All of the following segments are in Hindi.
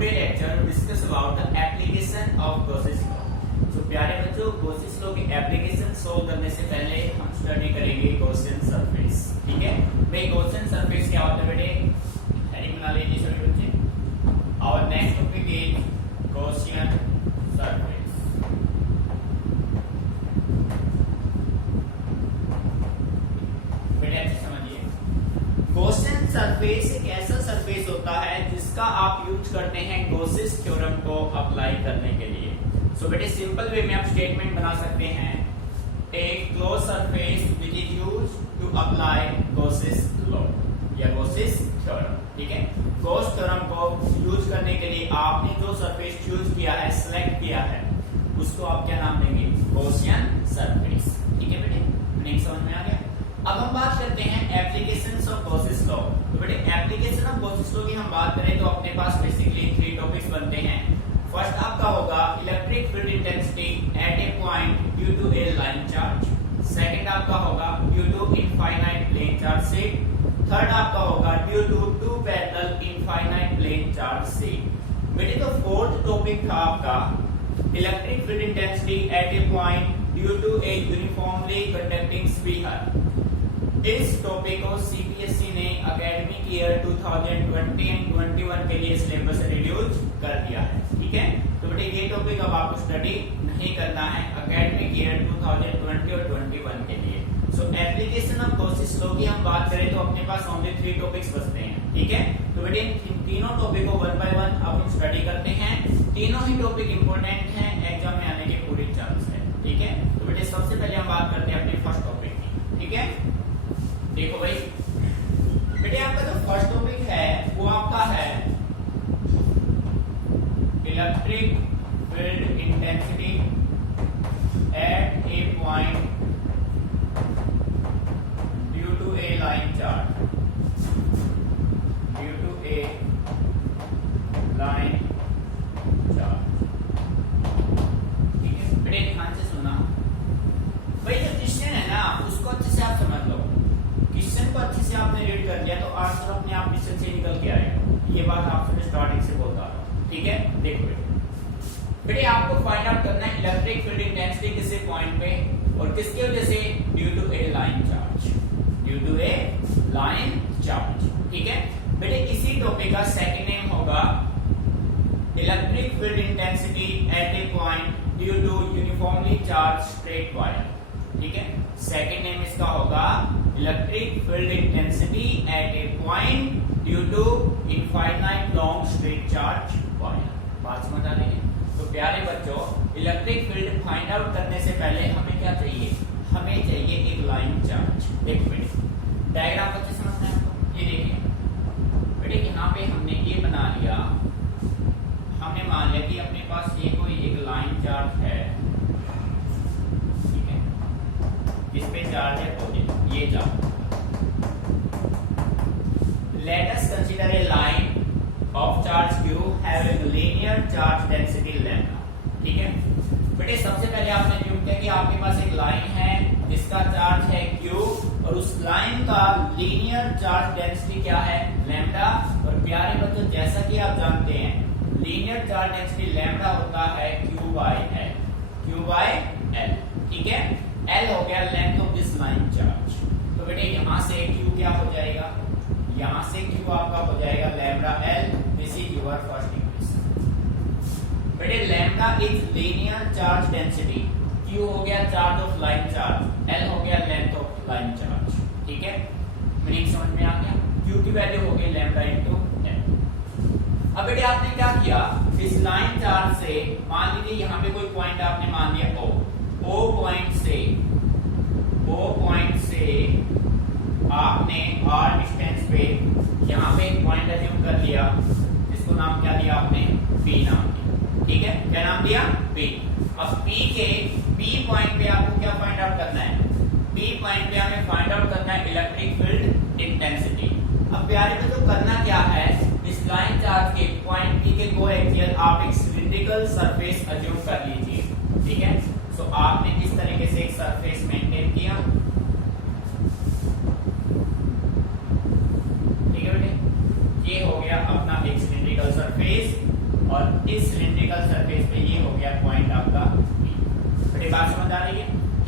Today lecture will discuss about the application of Gaussian law. So प्यारे बच्चों, Gaussian law की एप्लीकेशन सोल्व करने से पहले हम स्टडी करेंगे Gaussian सरफेस. ठीक है भाई, Gaussian सरफेस क्या होता है बेटे? हेडिंग बना लीजिए सभी बच्चे. Our next topic is Gaussian surface. बेटे अच्छे समझिए, Gaussian सरफेस एक ऐसा सरफेस होता है जिसका आप यूज करते हैं गॉसिस थ्योरम को अप्लाई करने के लिए. सो बेटे सिंपल वे में आप स्टेटमेंट बना सकते हैं, a close surface which is used to apply Gauss's law या गॉसिस थ्योरम. ठीक है, गॉस थ्योरम को यूज करने के लिए आपने जो सरफेस चूज किया है, सिलेक्ट किया है, उसको आप क्या नाम देंगे? Gaussian surface. ठीक है बेटे, नेक्स्ट समझ में आ गया. अब हम बात करते हैं एप्लीकेशंस ऑफ गॉसिस लॉ. तो बेटे एप्लीकेशन ऑफ गॉसिस लॉ की हम बात करें तो अपने पास बेसिकली 3 टॉपिक्स बनते हैं. फर्स्ट आपका होगा electric field intensity at a point due to a line charge. Second आपका होगा due to infinite plane charge से. थर्ड आपका होगा due to two parallel infinite plane charge से. बेटे तो फोर्थ टॉपिक था आपका electric field intensity at a point due to a uniformly conducting sphere. इस टॉपिक को सीबीएसई ने एकेडमिक ईयर 2020 एंड 21 के लिए सिलेबस रिड्यूस कर दिया है. ठीक है, तो बेटे ये टॉपिक अब आपको स्टडी नहीं करना है एकेडमिक ईयर 2020 और 21 के लिए. सो एप्लीकेशन ऑफ गॉसिस लॉ की हम बात करें तो अपने पास ओनली 3 टॉपिक्स बचते हैं. ठीक है, तो बेटे इन तीनों टॉपिक को वन बाय वन अब हम स्टडी करते हैं. तीनों ही टॉपिक इंपॉर्टेंट हैं, एग्जाम में आने के पूरी चांस है. ठीक है, तो बेटे सबसे पहले हम बात करते हैं अपने फर्स्ट टॉपिक की. ठीक है, देखो भाई बेटे आपका जो फर्स्ट टॉपिक है वो आपका है electric field intensity at a point due to a line charge. Due to a line charge. ठीक है बेटे, ध्यान से सुना भाई. जो क्वेश्चन है ना उसको अच्छे से आप समझ लो. क्वेश्चन को अच्छे से आपने रीड कर लिया तो आंसर अपने आप क्वेश्चन से निकल के आएगा. ये बात आपसे स्टार्टिंग से बोलता रहा. ठीक है, देखो बेटे आपको फाइंड आउट करना है इलेक्ट्रिक फील्ड इंटेंसिटी किसी पॉइंट पे और किसकी वजह से? Due to a line charge. Due to a line charge. ठीक है बेटे, इसी टॉपिक का सेकंड नेम होगा electric field intensity at a point due to uniformly charge straight wire. ठीक है, सेकंड नेम इसका होगा electric field intensity at a point due to infinite long straight charge wire. बात समझ आ रही है? तो प्यारे बच्चों, इलेक्ट्रिक फील्ड फाइंड आउट करने से पहले हमें क्या चाहिए? हमें चाहिए एक लाइन चार्ज. एक मिनट, डायग्राम अच्छे समझना है आपको. ये देखिए बेटे, यहाँ पे हमने ये बना लिया. हमने मान लिया कि अपने पास ये कोई एक लाइन चार्ज है. इस पे चार्ज है पॉजिटिव, ये charge. Late us consider a line of charge q having linear charge density lambda. ठीक है बेटे, सबसे पहले आपने ज्यूम किया कि आपके पास एक लाइन है जिसका चार्ज है q और उस लाइन का लीनियर चार्ज डेंसिटी क्या है? लैम्डा. और प्यारे बच्चों, जैसा कि आप जानते हैं लीनियर चार्ज डेंसिटी लैम्डा होता है q by l. q by l. ठीक है, L हो गया length of this line charge. तो बेटे यहां से Q क्या हो जाएगा? यहां से Q आपका हो जाएगा lambda L. This is your first equation. बेटे lambda is linear charge density. Q हो गया charge of line charge, L हो गया लेंथ ऑफ लाइन चार्ज. ठीक है, मीनिंग समझ में आ गया? Q की वैल्यू हो गई लैम्डा इनटू L. अब बेटे आपने क्या किया? इस लाइन चार्ज से मान लीजिए यहां पे कोई पॉइंट आपने मान लिया O. O पॉइंट से आपने R डिस्टेंस पे यहाँ पे एक पॉइंट अज्यूम कर लिया, जिसको नाम क्या दिया आपने? P नाम दिया. ठीक है, क्या नाम दिया? P. अब P पॉइंट पे आपको क्या फाइंड आउट करना है? P पॉइंट पे हमें फाइंड आउट करना है इलेक्ट्रिक फील्ड इंटेंसिटी. अब प्यारे बच्चों, करना क्या है? इस लाइन चार्ज के पॉइंट P के कोएक्सियल आप एक सिलिंड्रिकल सरफेस अज्यूम कर लीजिए. ठीक है, तो आपने किस तरीके से एक सरफेस मेंटेन किया? ठीक है बेटे, ये हो गया अपना एक सिलिंड्रिकल सरफेस.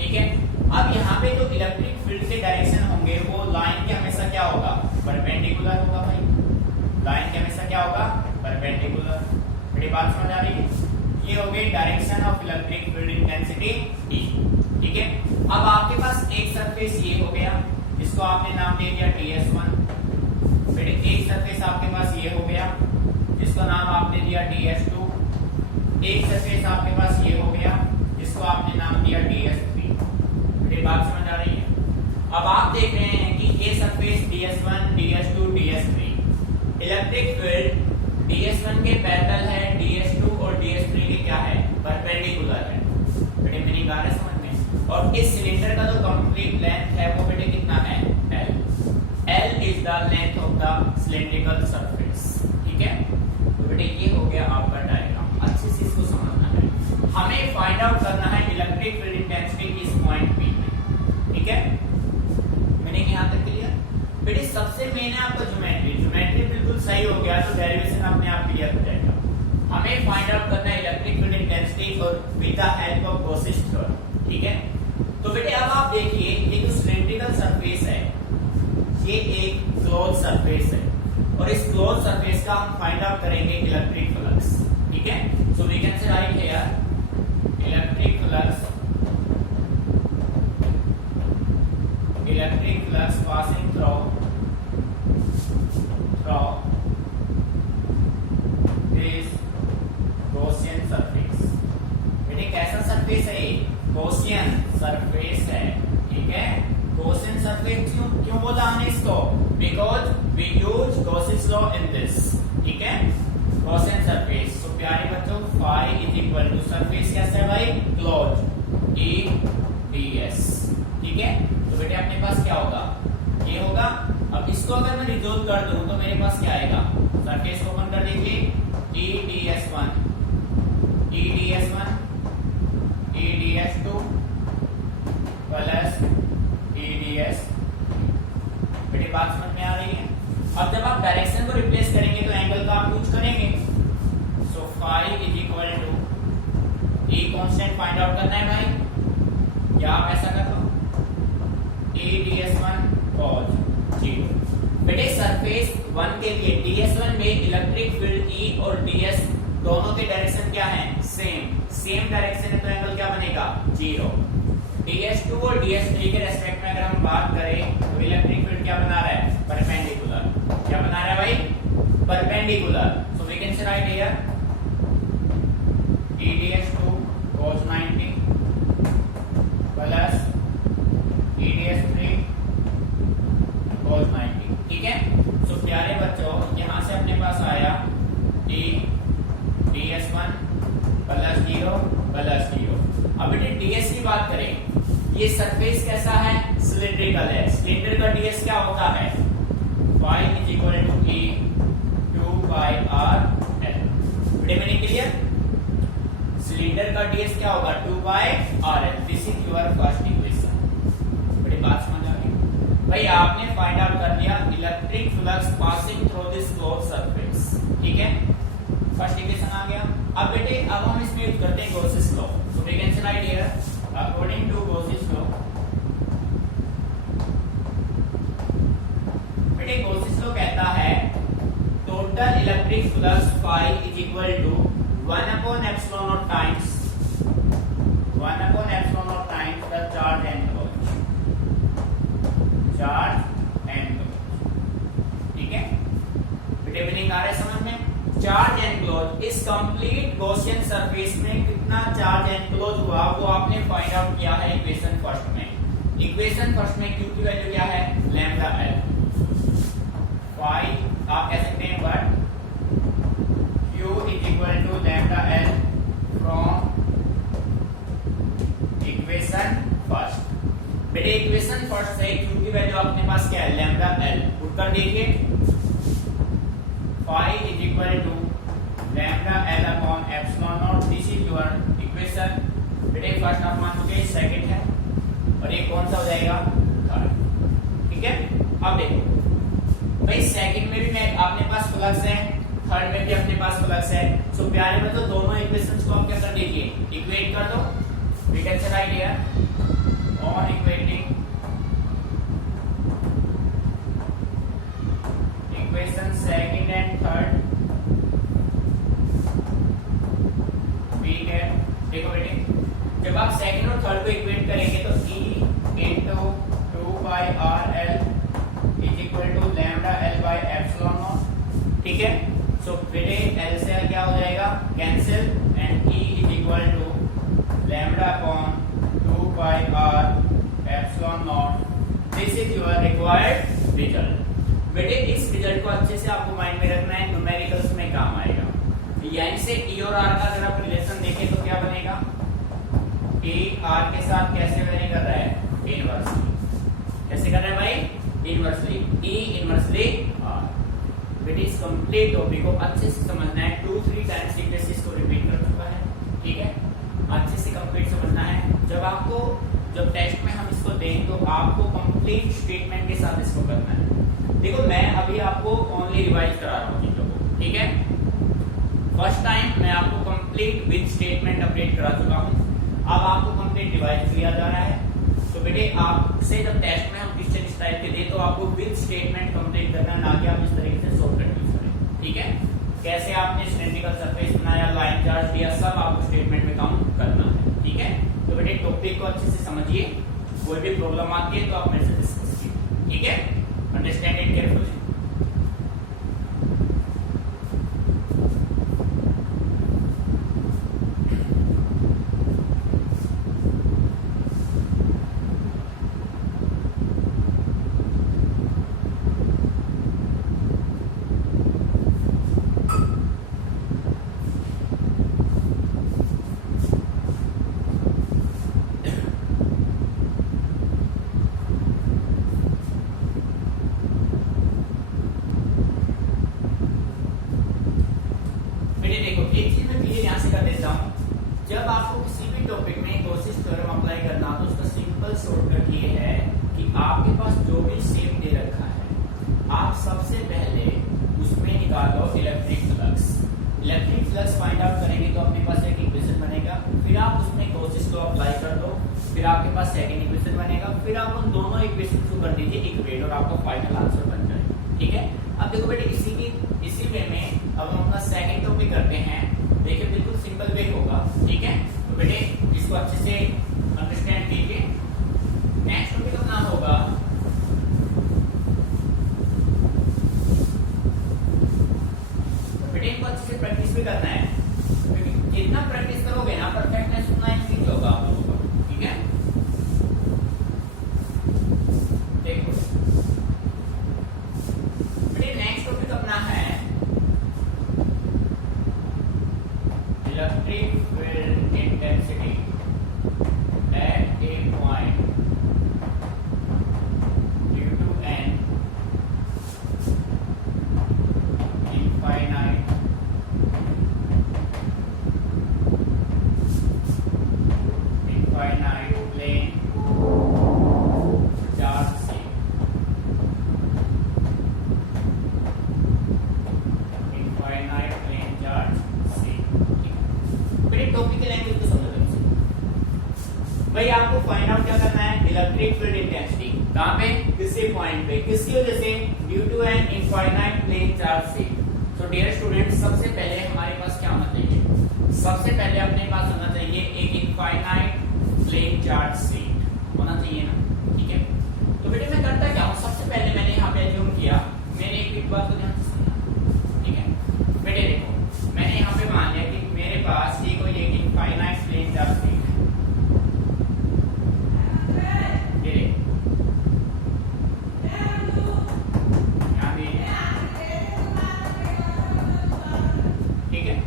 ठीक है। अब यहाँ पे जो इलेक्ट्रिक फील्ड के डायरेक्शन होंगे वो लाइन के हमेशा क्या होगा, परपेंडिकुलर होगा भाई। लाइन के हमेशा क्या होगा, परपेंडिकुलर। मेरी बात समझ आ रही है? ये हो गई direction of electric field intensity E, ठीक है। अब आपके पास एक सरफेस ये हो गया, इसको आपने नाम दे दिया DS1। फिर एक सरफेस आपके पास ये हो गया, जिसका नाम आपने दिया DS2। एक सरफेस आपके पास ये हो गया, जिसको आपने नाम दिया DS3। मेरी बात समझ आ रही है? अब आप देख रहे हैं कि ये surface DS1, DS2, DS3, electric field DS1 के पैरेलल है, DS2 और DS3 के क्या है, परपेंडिकुलर है। बेटे मीनिंग आ रहा है समझ में? और इस सिलेंडर का जो कंप्लीट लेंथ है वो बेटे कितना है, L। L is the length of the cylindrical surface, ठीक है। तो बेटे ये हो गया आपका डायग्राम, अच्छे से इसको समझना है। हमें फाइंड आउट करना है इलेक्ट्रिक फील्ड इंटेंसिटी इस पॉइंट P में, ठीक है। मीनिंग यहां तक क्लियर? बेटे सबसे मेन है आपका ज्योमेट्री। ज्योमेट्री बिल्कुल सही हो गया तो डेरिवेशन अपने आप क्लियर हो जाएगा। हमें फाइंड आउट करना है इलेक्ट्रिक फील्ड इंटेंसिटी और with the help of Gauss's theorem, ठीक है। तो बेटे अब आप देखिए ये जो सिलेंड्रिकल सरफेस है ये एक क्लोज सरफेस है और इस क्लोज सरफेस का हम फाइंड आउट करेंगे इलेक्ट्रिक फ्लक्स, ठीक है। So we can say write here electric flux passing through this Gaussian surface। बेटे कैसा सरफेस है ये, Gaussian सरफेस है, ठीक है। Gaussian सरफेस क्यों बोला हमने इसको, because we use Gauss's law in this, ठीक है। Gaussian सरफेस, तो प्यारे बच्चों phi is equal to surface कैसा है भाई, क्लोज E ds, ठीक है। तो बेटे अपने पास क्या होगा, ये होगा। अब इसको अगर मैं रिजोल्व कर दूं तो मेरे पास क्या आएगा, सरफेस को ओपन कर दीजिए, EDS1 EDS2 प्लस EDS। बेटे बात समझ में आ रही है? अब जब आप डायरेक्शन को रिप्लेस करेंगे तो एंगल का आप यूज करेंगे। So phi is equal to E constant find out करना है भाई, या आप ऐसा कर लो EDS1 cos 0। बेटे सरफेस 1 के लिए DS1 में इलेक्ट्रिक फील्ड E और DS दोनों के डायरेक्शन क्या है, सेम डायरेक्शन है, तो एंगल क्या बनेगा, 0। DS2 और DS3 के रेस्पेक्ट में अगर हम बात करें तो इलेक्ट्रिक फील्ड क्या बना रहा है, परपेंडिकुलर। क्या बना रहा है भाई, perpendicular. So we can say write here EDS2 cos 90 plus EDS3 cos 90, ठीक है। सो प्यारे बच्चों यहां से अपने पास आया DS1 प्लस 0 प्लस 0। अब बेटे DS की बात करें, ये सरफेस कैसा है, सिलिंड्रिकल है। सिलेंडर का DS क्या होता है, phi is equal to E 2 pi r L। बेटे मैंने क्लियर, सिलेंडर का DS क्या होगा, 2 pi r L। This is your first equation. बड़ी बात समझ आ गई भाई, आपने फाइंड आउट कर दिया electric flux passing through this close surface, ठीक है। फर्स्ट इक्वेशन आ गया। अब बेटे अब हम इसमें यूज करते हैं Gauss's law. So we can say write here according to Gauss's law. बेटे गॉसिस लॉ कहता है total electric flux phi is equal to 1 upon epsilon naught times the charge enclosed, ठीक है। बेटे मीनिंग आ रहा है समझ में, चार्ज एनक्लोज इस कंप्लीट गॉसियन सरफेस में कितना चार्ज एनक्लोज हुआ वो आपने फाइंड आउट किया है इक्वेशन फर्स्ट में। इक्वेशन फर्स्ट में Q की वैल्यू क्या है, लैम्डा L। phi आप कह सकते हैं but Q is equal to lambda L from equation first. बेटे इक्वेशन फर्स्ट से Q की वैल्यू अपने पास क्या है, लैम्डा L। उत्तर देखिए phi is equal to lambda L upon epsilon naught। This is your equation. बेटे फर्स्ट आप मान चुके, सेकंड है और ये कौन सा हो जाएगा, थर्ड, ठीक है। अब देखो भाई सेकंड में भी मैं अपने पास फ्लक्स है, थर्ड में भी अपने पास फ्लक्स है। सो प्यारे में तो दोनों इक्वेशंस को आप क्या कर दीजिए, इक्वेट कर दो। We can say write here on equating equation second and third we get, देखो बेटे जब आप सेकंड और थर्ड को इक्वेट करेंगे तो E into 2 by R L is equal to lambda L by epsilon naught, ठीक है। सो बेटे एल से एल क्या हो जाएगा, cancel, and E is equal to lambda upon 2 by R epsilon naught. This is your required result. बेटे इस रिजल्ट को अच्छे से आपको माइंड में रखना है, न्यूमेरिकल्स में काम आएगा। यानी से E और R का अगर आप रिलेशन देखें तो क्या बनेगा, E R के साथ कैसे वेरी कर रहा है, इनवर्सली। कैसे कर रहा है भाई, इनवर्सली, E इनवर्सली R। बेटे इस कंप्लीट टॉपिक को अच्छे से समझना है, 2-3 टाइम्स सीक्वेंसेस को रिपीट कर चुका है, ठीक है। अच्छे से कंप्लीट समझना है। जब टेस्ट में हम इसको दें तो आपको कंप्लीट स्टेटमेंट के साथ इसको करना है। देखो मैं अभी आपको ओनली रिवाइज करा रहा हूँ चीजों को, ठीक है। फर्स्ट टाइम मैं आपको कंप्लीट विद स्टेटमेंट अपडेट करा चुका हूँ, अब आपको कंप्लीट रिवाइज किया जा रहा है। तो बेटे आपसे जब टेस्ट में हम क्वेश्चन इस टाइप के दे तो आपको विद स्टेटमेंट कंप्लीट करना, ना कि आप इस तरीके से शॉर्टकट यूज करें, ठीक है। कैसे आपने सिलेंड्रिकल सरफेस बनाया, लाइन चार्ज दिया, सब आपको स्टेटमेंट में काउंट करना है, ठीक है। तो बेटे टॉपिक को अच्छे से समझिए, कोई भी प्रॉब्लम आती है तो आप मेरे से डिस्कस कीजिए, ठीक है। Understand it carefully. जब आपको किसी भी टॉपिक में गॉसिस थ्योरम अप्लाई करना तो उसका सिंपल शॉर्टकट ये है कि आपके पास जो भी शेप दे रखा है आप सबसे पहले उसमें निकालो electric flux. Electric flux find out करेंगे तो अपने पास एक इक्वेशन बनेगा, फिर आप उसमें गॉसिस लॉ अप्लाई कर दो, फिर आपके पास सेकंड इक्वेशन बनेगा, फिर आप उन दोनों इक्वेशन को कर दीजिए इक्वेट और आपका फाइनल आंसर बन जाएगा, ठीक है। अब देखो बेटे इसी वे में अब हम अपना सेकंड टॉपिक करते हैं। देखिए बिल्कुल सिंपल वे होगा, ठीक है। तो बेटे इसको अच्छे से अंडरस्टैंड कीजिए। नेक्स्ट टॉपिक अपना होगा बेटे इनको अच्छे से प्रैक्टिस भी करना है, क्योंकि जितना प्रैक्टिस करोगे ना परफेक्टनेस उतना इंक्रीज होगा आप लोगों का, ठीक है। देखो बेटे नेक्स्ट टॉपिक अपना है electric field intensity at a point due to an infinite plane charge से इनफाइनाइट प्लेन चार्ज से। टॉपिक के लैंग्वेज को समझो भाई। आपको फाइंड आउट क्या करना है, इलेक्ट्रिक फील्ड इंटेंसिटी कहां पे, किसी पॉइंट पे, किसकी वजह से, due to an infinite plane charge से। तो डियर स्टूडेंट सबसे पहले हमारे पास क्या होना चाहिए, सबसे पहले अपने पास होना चाहिए एक इनफाइनाइट प्लेन चार्ज सीट होना चाहिए ना, ठीक है। तो बेटे मैं करता क्या हूं, सबसे पहले मैंने यहाँ पे अज्यूम किया, मैंने एक बात को ध्यान से सुनना, ठीक है। बेटे देखो मैंने यहाँ पे मान लिया कि मेरे पास ये कोई एक इनफाइनाइट प्लेन चार्ज सीट है, ठीक है।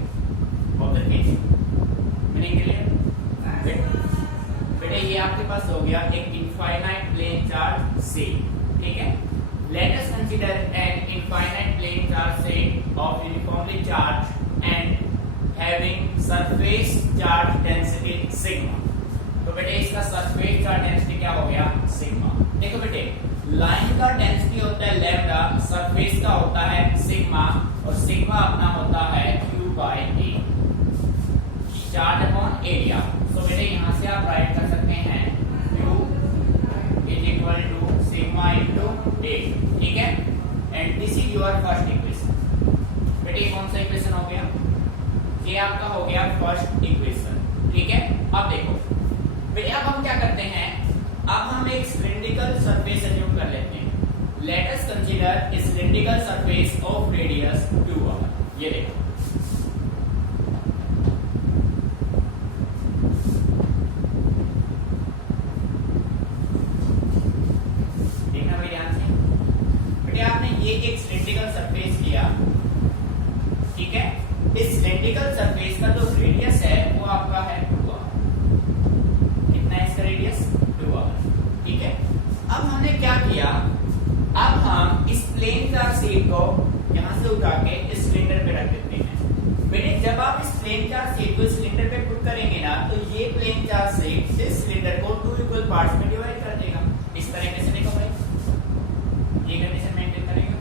बेटे ये आपके पास हो गया एक इनफाइनाइट प्लेन चार्ज सेट, ठीक है। Let us consider an infinite plane charge set of uniformly charge and having surface charge density sigma. तो बेटे इसका सरफेस चार्ज डेंसिटी क्या हो गया, सिग्मा। देखो बेटे लाइन का डेंसिटी होता है लैम्डा, सरफेस का होता है सिग्मा, और सिग्मा अपना होता है Q by A, charge upon area. तो बेटे यहाँ से आप राइट कर सकते हैं Q 8, ठीक है, and this is your first equation. बेटे ये कौन सा इक्वेशन हो गया? ये आपका हो गया फर्स्ट इक्वेशन, ठीक है। अब देखो बेटे, अब हम क्या करते हैं, अब हम एक सिलिंड्रिकल सरफेस एज्यूम कर लेते हैं। Late us consider a cylindrical surface of radius 2r। ये देखो, देखना मेरे ध्यान से बेटे, आपने ये एक सिलिंड्रिकल सरफेस लिया, ठीक है। इस सिलिंड्रिकल सरफेस का जो रेडियस है वो आपका है 2r। कितना है इसका रेडियस? 2r, ठीक है। अब हमने क्या किया, अब हम इस प्लेन चार्ज शीट को यहां से उठा के इस सिलेंडर पे रख देते हैं। बेटे जब आप इस प्लेन चार्ज शीट को सिलेंडर पे पुट करेंगे ना, तो ये प्लेन चार्ज शीट इस सिलेंडर को 2 इक्वल पार्ट्स में डिवाइड कर देगा। इस तरीके से देखो भाई, ये कंडीशन मेंटेन करेगा।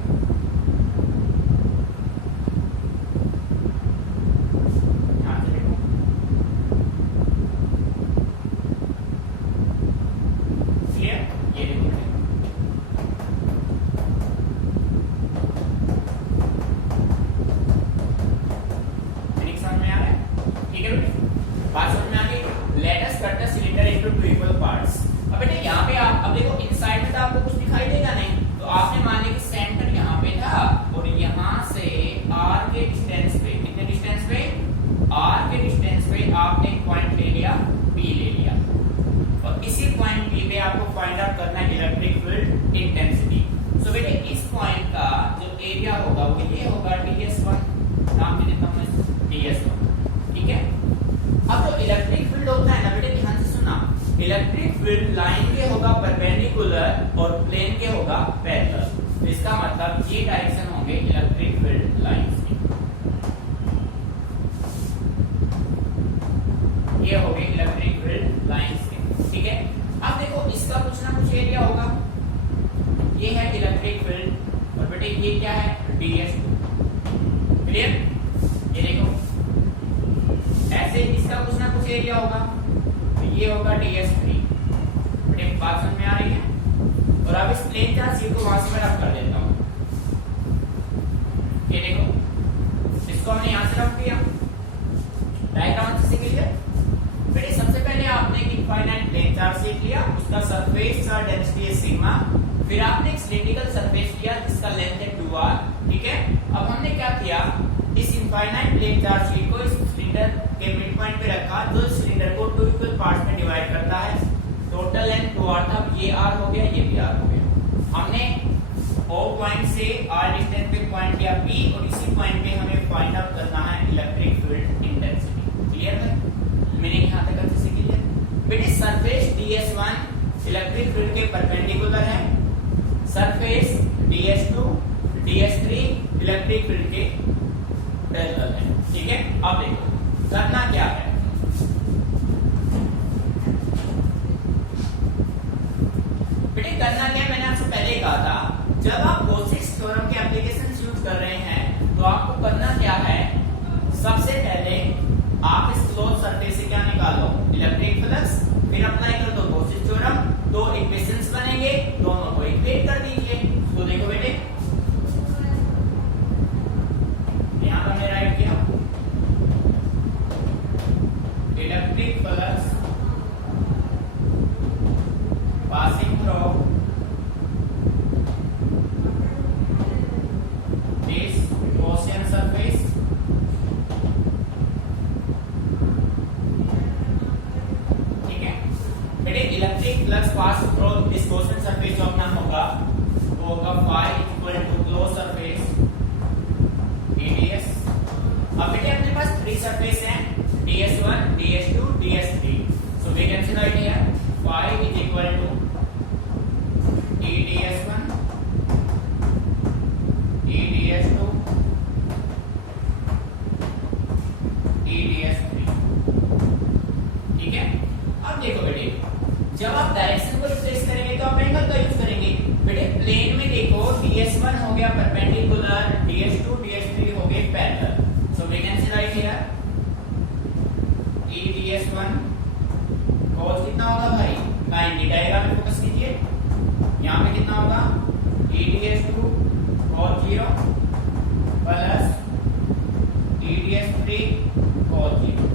आपने एक पॉइंट ले लिया, P ले लिया, और इसी पॉइंट P पे आपको फाइंड आउट करना है इलेक्ट्रिक फील्ड इंटेंसिटी। सो बेटे इस पॉइंट का जो एरिया होगा वो ये होगा ds1, नाम दे देता हूं मैं ds1, ठीक है। अब जो इलेक्ट्रिक फील्ड होता है ना बेटे, ध्यान से सुनना, इलेक्ट्रिक फील्ड लाइन के होगा परपेंडिकुलर और प्लेन के होगा पैरेलल। तो इसका मतलब ये डायरेक्शन होंगे इलेक्ट्रिक फील्ड लाइंस की, ये हो गए इलेक्ट्रिक फील्ड लाइंस के, ठीक है। अब देखो इसका कुछ ना कुछ एरिया होगा, ये है इलेक्ट्रिक फील्ड, और बेटे ये क्या है? ds2, clear. ये देखो ऐसे इसका कुछ ना कुछ एरिया होगा, तो ये होगा ds3। बेटे बात समझ में आ रही है? और अब इस प्लेन चार्ज शीट को वहां से मैं रख कर देता हूं। ये देखो इसको हमने यहां से रख दिया, डायग्राम से क्लियर। बेटे सबसे पहले आपने एक इनफाइनाइट प्लेन चार्ज शीट लिया, उसका सरफेस चार्ज डेंसिटी है सिग्मा, फिर आपने एक सिलिंड्रिकल सरफेस लिया जिसका लेंथ है 2r, ठीक है। अब हमने क्या किया, इस इनफाइनाइट प्लेन चार्ज शीट को इस सिलेंडर के मिड पॉइंट पे रखा, जो सिलेंडर को 2 इक्वल पार्ट्स में डिवाइड करता है। टोटल लेंथ 2r था, ये r हो गया, ये भी r हो गया। हमने O पॉइंट से r डिस्टेंस पे पॉइंट लिया P, और इसी पॉइंट पे हमें फाइंड आउट करना है इलेक्ट्रिक फील्ड इंटेंसिटी। क्लियर है? मैंने यहां तक अच्छे से क्लियर। बेटे सरफेस ds1 इलेक्ट्रिक फील्ड के परपेंडिकुलर है, surface ds2 ds3 electric field के पैरेलल है, ठीक है। अब देखो करना क्या है, बेटे करना क्या, मैंने आपसे पहले कहा था, जब आप गॉसिस थ्योरम के एप्लीकेशन यूज कर रहे हैं तो आपको करना क्या है, सबसे पहले आप इस क्लोज सरफेस से क्या निकालो, इलेक्ट्रिक फ्लक्स, फिर अप्लाई कर दो गॉसिस थ्योरम, दो इक्वेशंस बनेंगे, दोनों को इक्वेट कर दीजिए। तो देखो बेटे यहां पर मैंने राइट किया, electric flux passing through this Gaussian surface, electric flux pass through this Gaussian surface जो अपना होगा वो होगा phi equal to close surface ds। अब बेटे अपने पास 3 सरफेस हैं, ds1 ds2 ds3, so we can write here phi is equal to ds1 ds2 ds3, ठीक है। अब देखो बेटे जब आप डायरेक्शन को रिप्लेस करेंगे तो आप एंगल का यूज करेंगे। बेटे प्लेन में देखो ds1 हो गया परपेंडिकुलर, ds2 ds3 हो गए parallel, so we can write here ds1 cos कितना होगा भाई 90, डायग्राम में फोकस कीजिए, यहां पे कितना होगा ds2 cos 0 plus ds3 cos 0।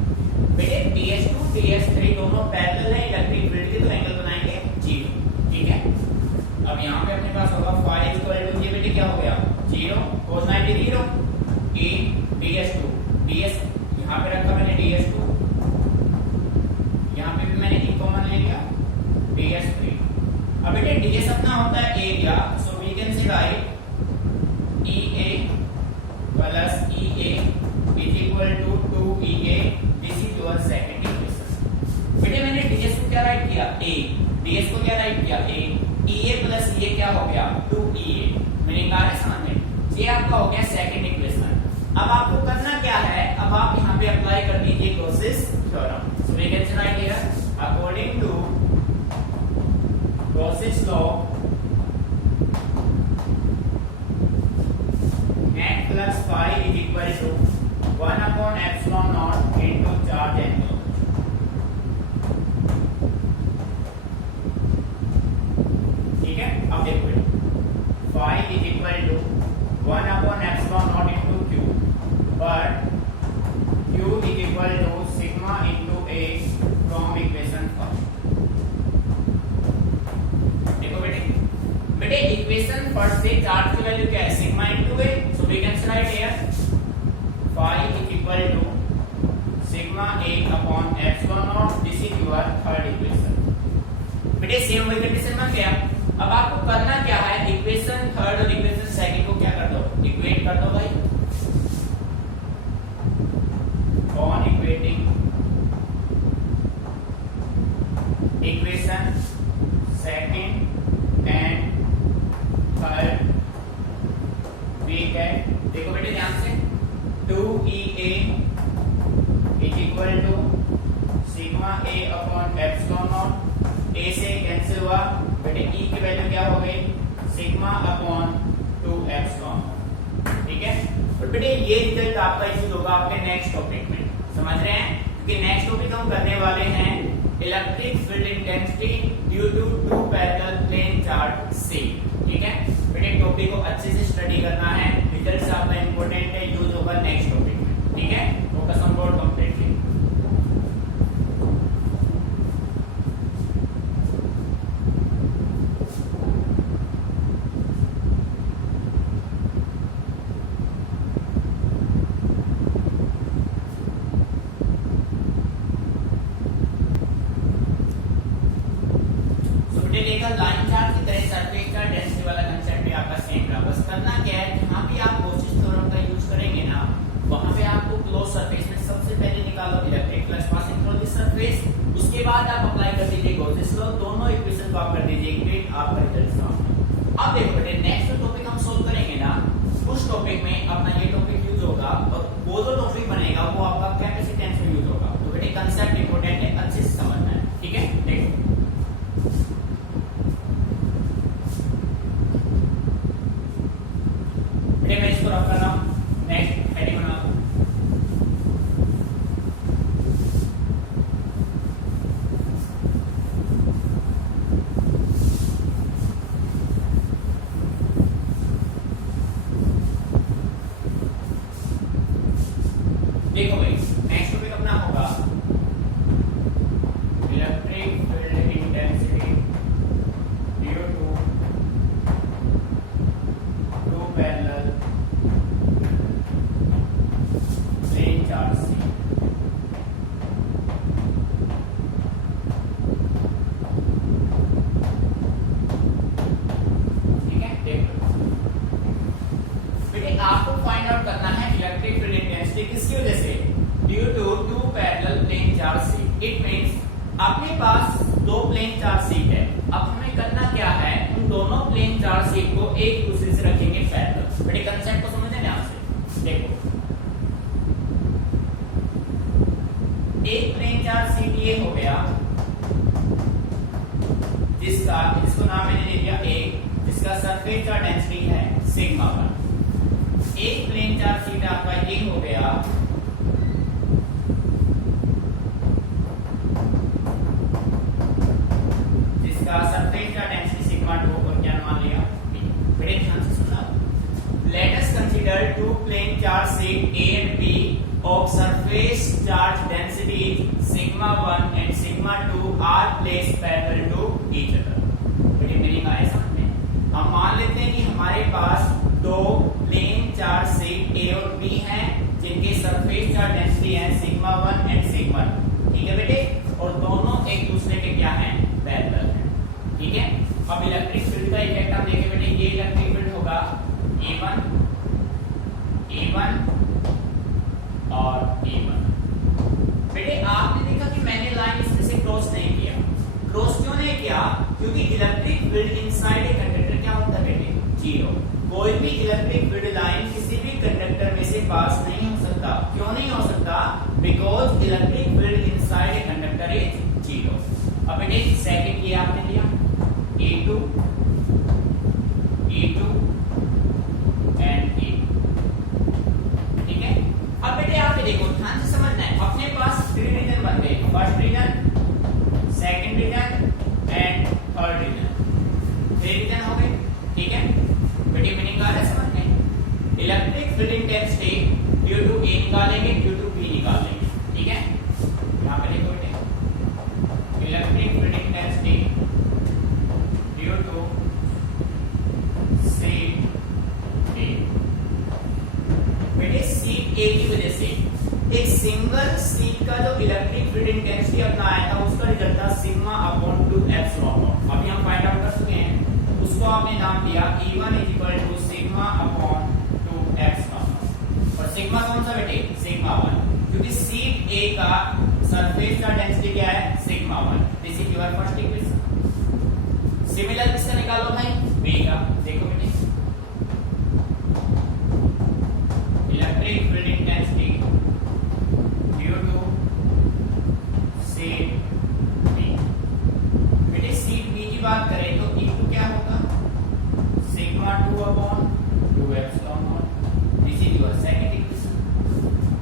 बेटे ds2 ds3 दोनों पैरेलल है इलेक्ट्रिक फील्ड के, तो एंगल बनाएंगे 0। ठीक है, अब यहाँ पे अपने पास होगा फाई इक्वल टू, ये बेटे क्या हो गया 0 cos 90 0 a ds2 ds यहाँ पे रखा मैंने ds2, यहाँ पे भी मैंने e कॉमन ले लिया ds3। अब बेटे ds अपना होता है area, so we can say write EA plus EA is equal to 2EA, this is your second equation. बेटे मैंने ds को क्या राइट किया A, ds को क्या राइट किया A, EA प्लस EA क्या हो गया 2EA। मीनिंग आ रहा है समझ में, ये आपका हो गया सेकंड इक्वेशन। अब आपको करना क्या है, अब आप यहाँ पे अप्लाई कर दीजिए Gauss's theorem. So we can write here according to Gauss's law net plus phi is equal to 1 upon epsilon naught into charge angle। ठीक है, अब देखो phi is equal to 1 upon epsilon naught into q, but q is equal to sigma into a from equation first। देखो बेटे इक्वेशन फर्स्ट से चार्ज की वैल्यू क्या है sigma into A, so we can write here phi is equal to sigma a upon epsilon naught, this is your third equation. बेटे सेम वही कंडीशन बन गया। अब आपको करना क्या है, इक्वेशन थर्ड और इक्वेशन सेकंड को क्या कर दो, इक्वेट कर दो भाई। On equating equation second and third, we can देखो बेटे ध्यान से 2EA is equal to sigma A upon epsilon naught, A से कैंसिल हुआ बेटे E की वैल्यू क्या हो गई सिग्मा अपॉन 2 एप्सिलॉन। ठीक है, और बेटे ये रिजल्ट आपका यूज होगा आपके नेक्स्ट टॉपिक में, समझ रहे हैं, क्योंकि नेक्स्ट टॉपिक हम करने वाले हैं electric field intensity due to two parallel plane charge C। ठीक है बेटे, टॉपिक को अच्छे से स्टडी करना है, रिजल्ट्स आपका इंपॉर्टेंट है, यूज होगा नेक्स्ट टॉपिक में। ठीक है, focus on board completely. Line charge की तरह सरफेस का डेंसिटी वाला कंसेप्ट भी आपका सेम रहा। बस करना क्या है, जहां भी आप गॉसेस थ्योरम का यूज करेंगे ना, वहां पे आपको क्लोज सरफेस में सबसे पहले निकालो electric flux passing through this surface, उसके बाद आप अप्लाई कर दीजिए गॉसेस लॉ, दोनों इक्वेशन को आप कर दीजिए इक्वेट, आपका रिजल्ट सामने। अब देखो बेटे नेक्स्ट टॉपिक हम सोल्व करेंगे ना, उस टॉपिक में अपना ये टॉपिक यूज होगा, और वो जो टॉपिक बनेगा वो आपका कैपेसिटेंस में यूज होगा। तो बेटे कंसेप्ट इंपॉर्टेंट है, अच्छे से समझना है। ठीक है, देखो मैं इसको रख कर रहा हूं, नेक्स्ट हेडिंग बना दो। देखो भाई नेक्स्ट टॉपिक अपना होगा electric field intensity due to two parallel plane charge C। ठीक है, देखो बेटे आपको फाइंड आउट करना है इलेक्ट्रिक फील्ड इंटेंसिटी किसकी वजह से, due to two parallel plane charge C। It means अपने पास दो प्लेन चार्ज C है। अब हमें करना क्या है, उन दोनों प्लेन चार्ज C को एक दूसरे से रखेंगे पैरेलल। बेटे कंसेप्ट को समझने ध्यान से, देखो एक प्लेन चार्ज C दिए हो गया, जिसको नाम मैंने दे दिया A, जिसका सरफेस का डेंसिटी है सिग्मा 1। एक प्लेन चार्ज C आपका ये हो गया, जिसका सरफेस का डेंसिटी सिग्मा 2 और क्या मान लिया B। बेटे sheet A and B of surface charge densities sigma 1 and sigma 2 are placed parallel to each other। बड़ी मीनिंग आए समझ में। हम मान लेते हैं कि हमारे पास दो प्लेन चार्ज शीट A और B हैं जिनके सरफेस चार्ज डेंसिटी है सिग्मा 1 एंड सिग्मा 2, ठीक है बेटे, और दोनों एक दूसरे के क्या हैं, पैरेलल हैं, ठीक है। अब इलेक्ट्रिक फील्ड का इफेक्ट हम देखें बेटे, ये इलेक्ट्रिक फील्ड होगा E1 और E1। बेटे आपने देखा कि मैंने लाइन इसमें से क्रॉस नहीं किया। क्रॉस क्यों नहीं किया? क्योंकि electric field inside a conductor क्या होता है बेटे, जीरो। कोई भी इलेक्ट्रिक फील्ड लाइन किसी भी कंडक्टर में से पास नहीं हो सकता। क्यों नहीं हो सकता? Because electric field inside a conductor is zero. अब बेटे सेकंड ये आपने लिया E2 एंड E, ठीक है। अब बेटे आप ये देखो, ध्यान से समझना है, अपने पास 3 रीजन बन गए, first region, second region and third region. 3 region हो गए, ठीक है बेटे। मीनिंग आ रहा है समझ में? Electric field intensity due to A निकालेंगे, ड्यू टू B निकालेंगे, ठीक है। यहां पे देखो बेटे, electric field intensity due to sheet A। बेटे शीट A की वजह से एक सिंगल शीट का जो इलेक्ट्रिक फील्ड इंटेंसिटी अपना आया था उसका रिजल्ट था सिग्मा अपॉन 2 एप्सिलॉन नॉट। अभी हम फाइंड आउट कर चुके हैं, उसको आपने नाम दिया E1 sigma upon 2 epsilon naught. और सिग्मा कौन सा बेटे, सिग्मा 1, क्योंकि शीट A का सरफेस का डेंसिटी क्या है, sigma 1। This is your first equation. Similar किसका निकालो भाई, B का। देखो बेटे, electric field intensity due to sheet B। बेटे शीट B की बात करें तो E2 क्या होगा, sigma 2 upon 2 epsilon naught. This is your second equation.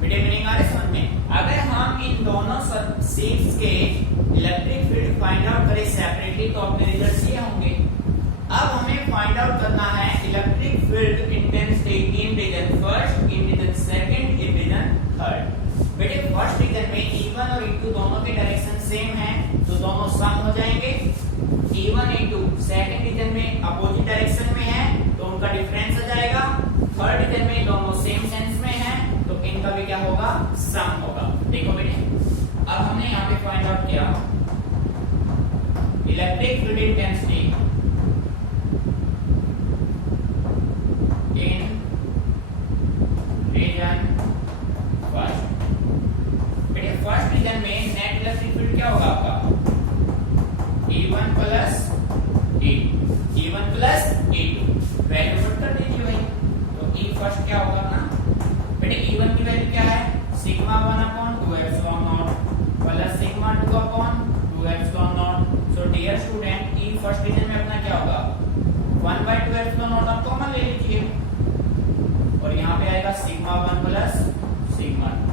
बेटे मीनिंग आ रहा है समझ में? अगर हम इन दोनों शीट्स के इलेक्ट्रिक फील्ड फाइंड आउट करें सेपरेटली तो अपने रिजल्ट्स ये होंगे। अब हमें फाइंड आउट करना है electric field intensity in region first, in region second, in region third. बेटे फर्स्ट रीजन में E1 और E2 दोनों के डायरेक्शन सेम हैं तो दोनों सम हो जाएंगे। E1 E2 सेकंड रीजन में अपोजिट डायरेक्शन में है तो उनका डिफरेंस आ जाएगा। थर्ड रीजन में दोनों सेम सेंस में है तो इनका भी क्या होगा, सम होगा। देखो बेटे अब हमने यहाँ पे फाइंड आउट किया electric field intensity in region first. बेटे फर्स्ट रीजन में नेट इलेक्ट्रिक फील्ड क्या होगा आपका, E1 plus E2, E1 plus E2। Value put कर दीजिए भाई, तो E फर्स्ट क्या होगा ना बेटे, E1 की वैल्यू क्या है, sigma 1 upon 2 epsilon naught plus sigma 2 upon 2 epsilon naught. So dear student E first region में अपना क्या होगा, 1/2 एप्सिलॉन नॉट आप कॉमन ले लीजिए और यहाँ पे आएगा सिग्मा 1 प्लस सिग्मा 2।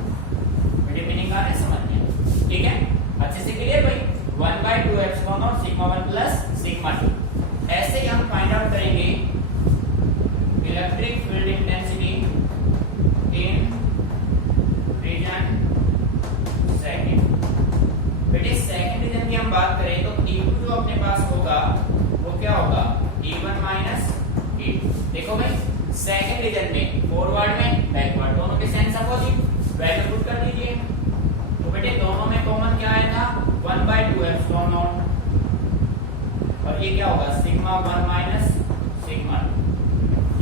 बेटे मीनिंग आ रहा है समझ में? ठीक है, अच्छे से क्लियर भाई। 1/2 epsilon naught sigma 1 plus sigma 2। ऐसे ही हम फाइंड आउट करेंगे electric field intensity in region second. बेटे सेकंड रीजन की हम बात करें तो E2 जो अपने पास होगा वो क्या होगा, E1 माइनस E2। देखो भाई सेकंड रीजन में फॉरवर्ड में बैकवर्ड दोनों के सेंस अपोजिट, वैल्यू पुट कर दीजिए। तो बेटे दोनों में कॉमन क्या आया था, 1/2 एप्सिलॉन नॉट और ये क्या होगा, सिग्मा 1 माइनस सिग्मा 2।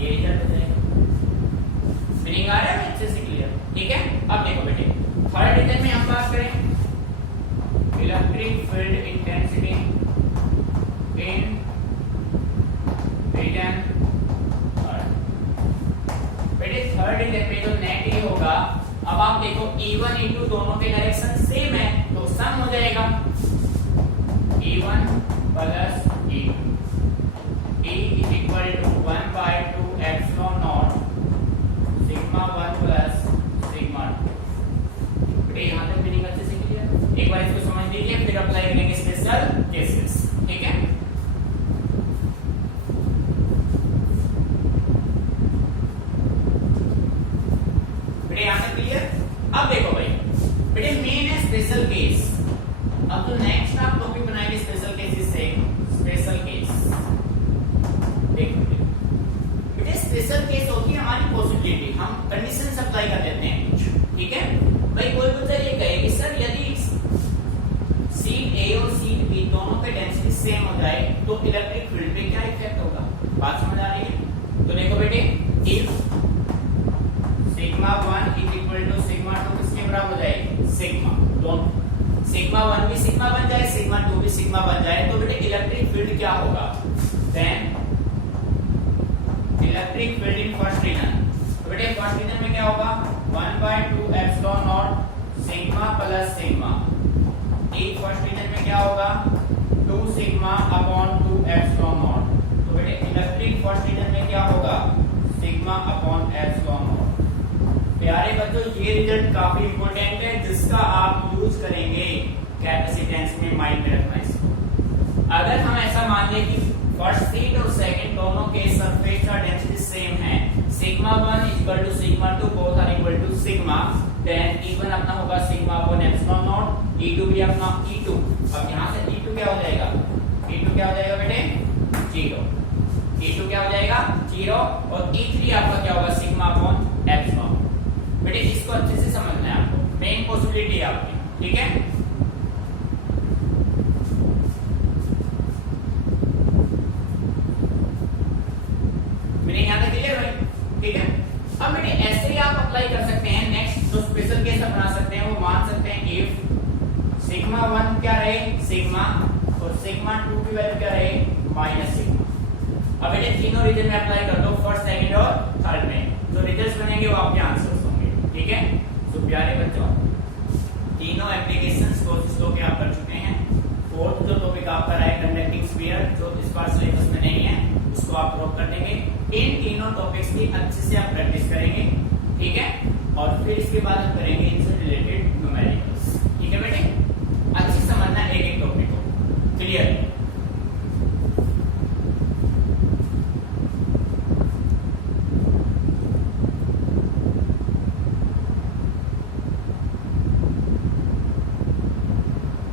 ये रिजल्ट हो जाएगा। मीनिंग आ रहा है अच्छे से क्लियर? ठीक है। अब देखो बेटे थर्ड रीजन में हम बात करें electric field intensity in region third. बेटे थर्ड रीजन में जो नेट ये होगा, अब आप देखो E1 E2 दोनों के डायरेक्शन सेम है तो सम हो जाएगा E1 plus E2। E is equal to 1/2 epsilon naught sigma 1 plus sigma 2। बेटे यहाँ तक मीनिंग अच्छे से क्लियर? एक बार इसको समझ लीजिए फिर अप्लाई करेंगे स्पेशल केसेस, ठीक है। कंडीशंस अप्लाई कर देते हैं कुछ, ठीक है। भाई कोई बच्चा ये कहे कि सर यदि सीट ए और सीट बी दोनों पे डेंसिटी सेम हो जाए तो इलेक्ट्रिक फील्ड पे क्या इफेक्ट होगा, बात समझ आ रही है। तो देखो बेटे, if sigma 1 is equal to sigma 2 किसके बराबर हो जाएगी, सिग्मा, दोनों सिग्मा 1 भी सिग्मा बन जाए, सिग्मा 2 भी सिग्मा बन जाए, तो बेटे इलेक्ट्रिक फील्ड क्या होगा, then electric field in first region. तो बेटे फर्स्ट रीजन में क्या होगा, 1/2 epsilon naught sigma plus sigma. एक फर्स्ट रीजन में क्या होगा, 2 सिग्मा अपॉन 2 एप्सिलॉन नॉट। तो बेटे इलेक्ट्रिक फर्स्ट रीजन में क्या होगा, सिग्मा अपॉन एप्सिलॉन नॉट। प्यारे बच्चों ये रिजल्ट काफी इंपॉर्टेंट है जिसका आप यूज करेंगे कैपेसिटेंस में, माइंड में रखना इसको। अगर हम ऐसा मान लें कि फर्स्ट सीट और सेकंड दोनों के सरफेस का डेंसिटी सेम है, sigma 1 equal to sigma 2 both are equal to sigma, then E1 अपना होगा sigma upon epsilon not, E2 भी अपना E2। अब यहां से E2 क्या हो जाएगा, E2 क्या हो जाएगा बेटे, 0। E2 क्या हो जाएगा, 0, और E3 आपका क्या होगा, सिग्मा अपॉन एप्सिलॉन। बेटे इसको अच्छे से समझना है आपको, मेन पॉसिबिलिटी है आपकी, ठीक है। मेरे यहां तक क्लियर भाई, ठीक है। अब बेटे ऐसे ही आप अप्लाई कर सकते हैं। नेक्स्ट जो स्पेशल केस बना सकते हैं वो मान सकते हैं इफ सिग्मा 1 क्या रहे, सिग्मा, और सिग्मा 2 की वैल्यू क्या रहे, माइनस सिग्मा। अब बेटे तीनों रीजन में अप्लाई कर दो, फर्स्ट सेकंड और थर्ड में, जो रिजल्ट्स बनेंगे वो आपके आंसर्स होंगे, ठीक है। तो प्यारे बच्चों तीनों एप्लीकेशंस कोर्सेज तो आप कर चुके हैं। फोर्थ जो टॉपिक आपका रहा है कंडक्टिंग स्फीयर, जो इस बार सिलेबस में नहीं है उसको आप ड्रॉप कर देंगे। इन तीनों टॉपिक्स की अच्छे से आप प्रैक्टिस करेंगे, ठीक है। और फिर इसके बाद हम करेंगे